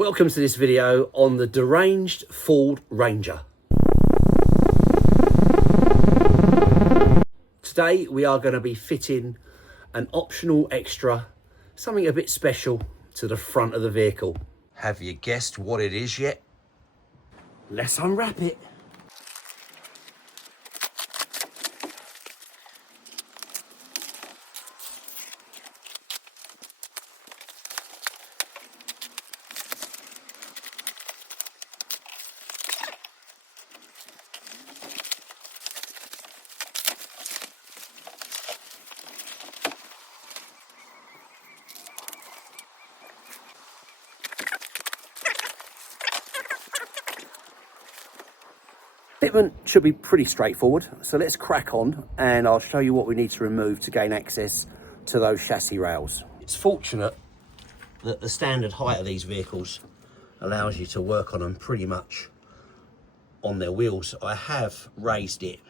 Welcome to this video on the Deranged Ford Ranger. Today we are going to be fitting an optional extra, something a bit special to the front of the vehicle. Have you guessed what it is yet? Let's unwrap it. Fitment should be pretty straightforward, so let's crack on and I'll show you what we need to remove to gain access to those chassis rails. It's fortunate that the standard height of these vehicles allows you to work on them pretty much on their wheels. I have raised it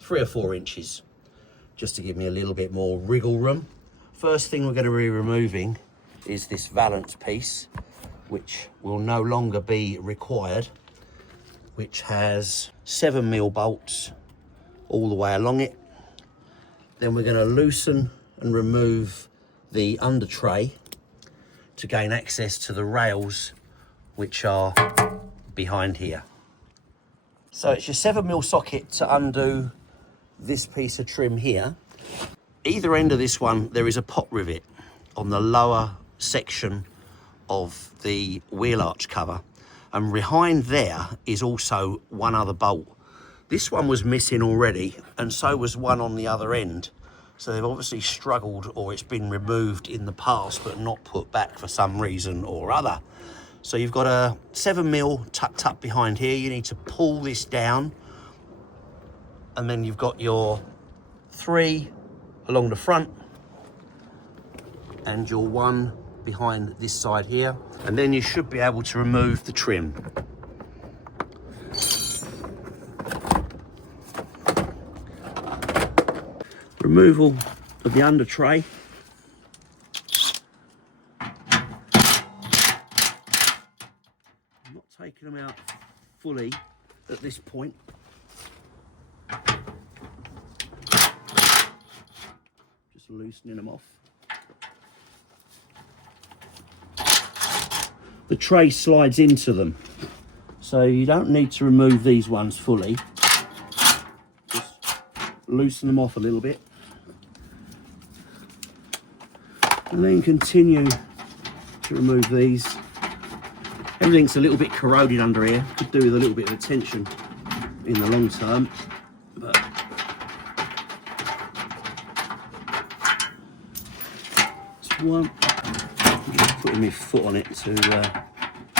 3 or 4 inches just to give me a little bit more wriggle room. First thing we're going to be removing is this valance piece, which will no longer be required, which has 7mm bolts all the way along it. Then we're going to loosen and remove the under tray to gain access to the rails which are behind here. So it's your 7mm socket to undo this piece of trim here. Either end of this one there is a pot rivet on the lower section of the wheel arch cover, and behind there is also one other bolt. This one was missing already, and so was one on the other end. So they've obviously struggled, or it's been removed in the past but not put back for some reason or other. So you've got a 7mm tucked up behind here. You need to pull this down, and then you've got your 3 along the front and your 1 behind this side here, and then you should be able to remove the trim. Removal of the under tray. I'm not taking them out fully at this point. Just loosening them off. The tray slides into them, so you don't need to remove these ones fully. Just loosen them off a little bit, and then continue to remove these. Everything's a little bit corroded under here, could do with a little bit of attention in the long term, but it's one. Just putting my foot on it to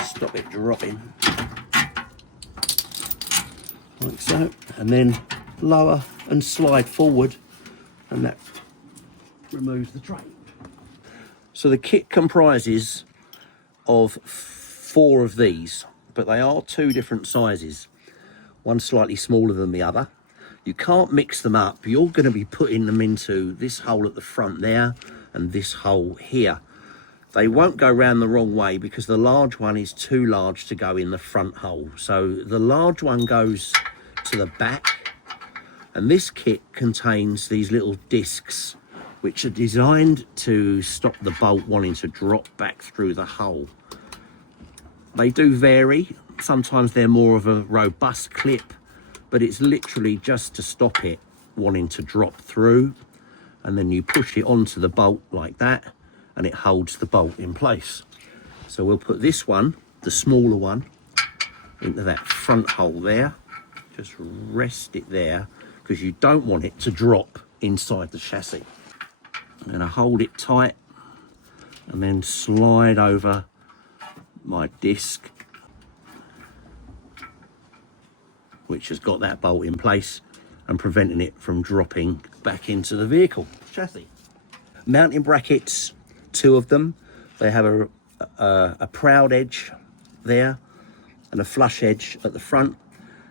stop it dropping, like so, and then lower and slide forward, and that removes the tray. So the kit comprises of 4 of these, but they are 2 different sizes, one slightly smaller than the other. You can't mix them up. You're going to be putting them into this hole at the front there and this hole here. They won't go round the wrong way because the large one is too large to go in the front hole. So the large one goes to the back, and this kit contains these little discs which are designed to stop the bolt wanting to drop back through the hole. They do vary. Sometimes they're more of a robust clip, but it's literally just to stop it wanting to drop through, and then you push it onto the bolt like that, and it holds the bolt in place. So we'll put this one, the smaller one, into that front hole there. Just rest it there because you don't want it to drop inside the chassis. I'm going to hold it tight and then slide over my disc, which has got that bolt in place and preventing it from dropping back into the vehicle chassis. Mounting brackets, 2 of them. They have a proud edge there and a flush edge at the front.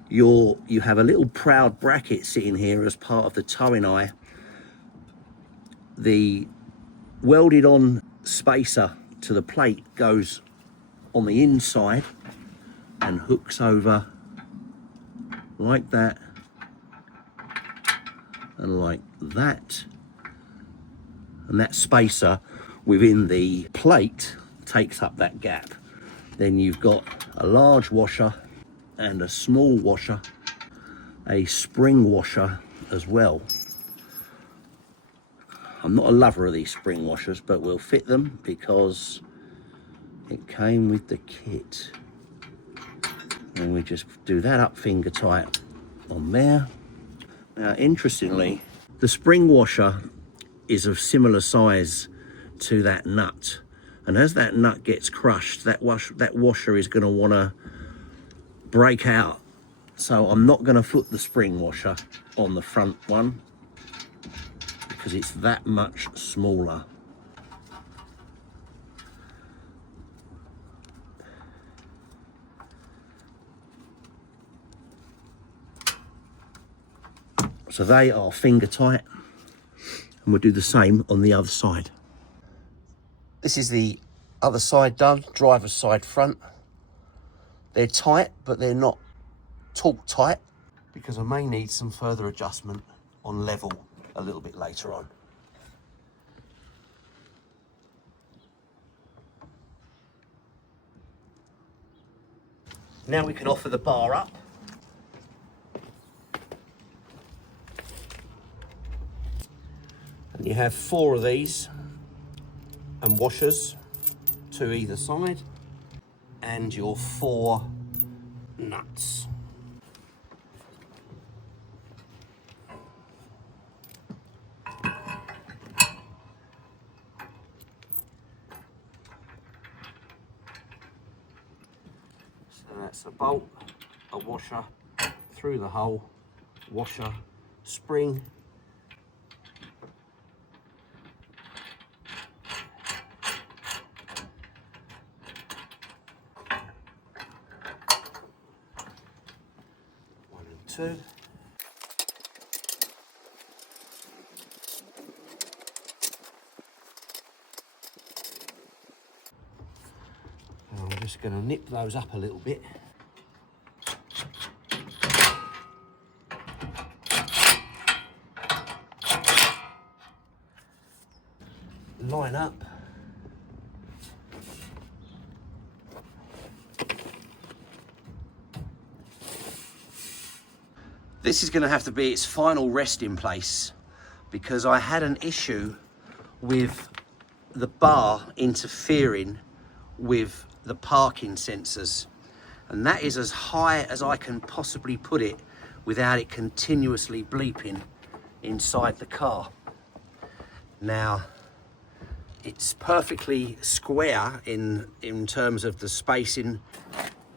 You have a little proud bracket sitting here as part of the towing eye. The welded on spacer to the plate goes on the inside and hooks over like that and like that. And that spacer within the plate takes up that gap. Then you've got a large washer and a small washer, a spring washer as well. I'm not a lover of these spring washers, but we'll fit them because it came with the kit. And we just do that up finger tight on there. Now, interestingly, the spring washer is of similar size to that nut. And as that nut gets crushed, that washer is going to want to break out. So I'm not going to put the spring washer on the front one because it's that much smaller. So they are finger tight, and we'll do the same on the other side. This is the other side done, driver's side front. They're tight, but they're not taut tight because I may need some further adjustment on level a little bit later on. Now we can offer the bar up. And you have 4 of these and washers, 2 either side, and your 4 nuts. So that's a bolt, a washer, through the hole, washer, spring, two. And I'm just going to nip those up a little bit. Line up. This is going to have to be its final resting place because I had an issue with the bar interfering with the parking sensors, and that is as high as I can possibly put it without it continuously bleeping inside the car. Now, it's perfectly square in terms of the spacing,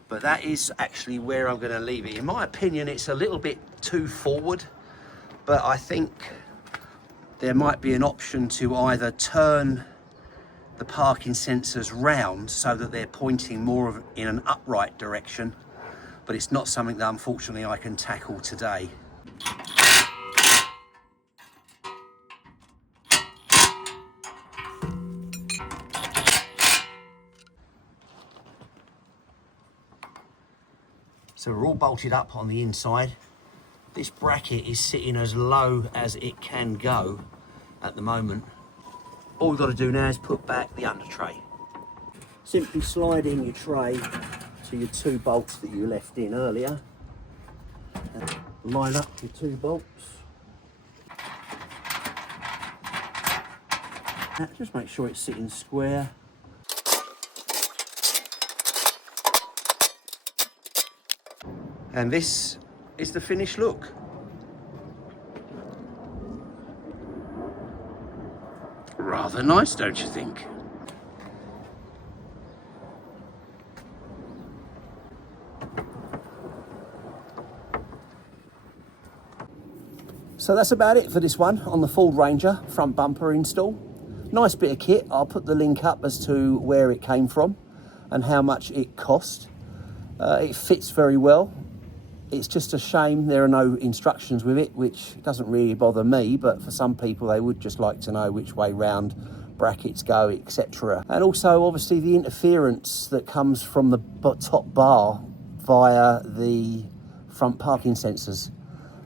but that is actually where I'm going to leave it. In my opinion, it's a little bit too forward, but I think there might be an option to either turn the parking sensors round so that they're pointing more in an upright direction, but it's not something that unfortunately I can tackle today. So we're all bolted up on the inside. This bracket is sitting as low as it can go at the moment. All we've got to do now is put back the under tray. Simply slide in your tray to your 2 bolts that you left in earlier. And line up your 2 bolts. Now, just make sure it's sitting square. And this is the finished look. Rather nice, don't you think? So that's about it for this one on the Ford Ranger front bumper install. Nice bit of kit. I'll put the link up as to where it came from and how much it cost. It fits very well. It's just a shame there are no instructions with it, which doesn't really bother me, but for some people they would just like to know which way round brackets go, etc. And also obviously the interference that comes from the top bar via the front parking sensors.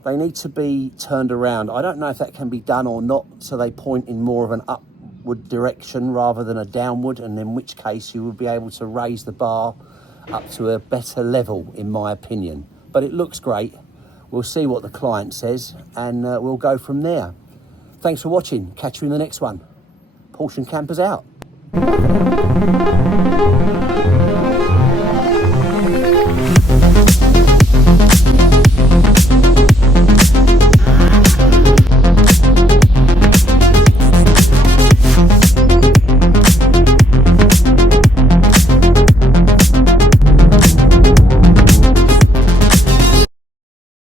They need to be turned around. I don't know if that can be done or not, so they point in more of an upward direction rather than a downward, and in which case you would be able to raise the bar up to a better level, in my opinion. But it looks great. We'll see what the client says, and we'll go from there. Thanks for watching. Catch you in the next one. Porsche and Campers out.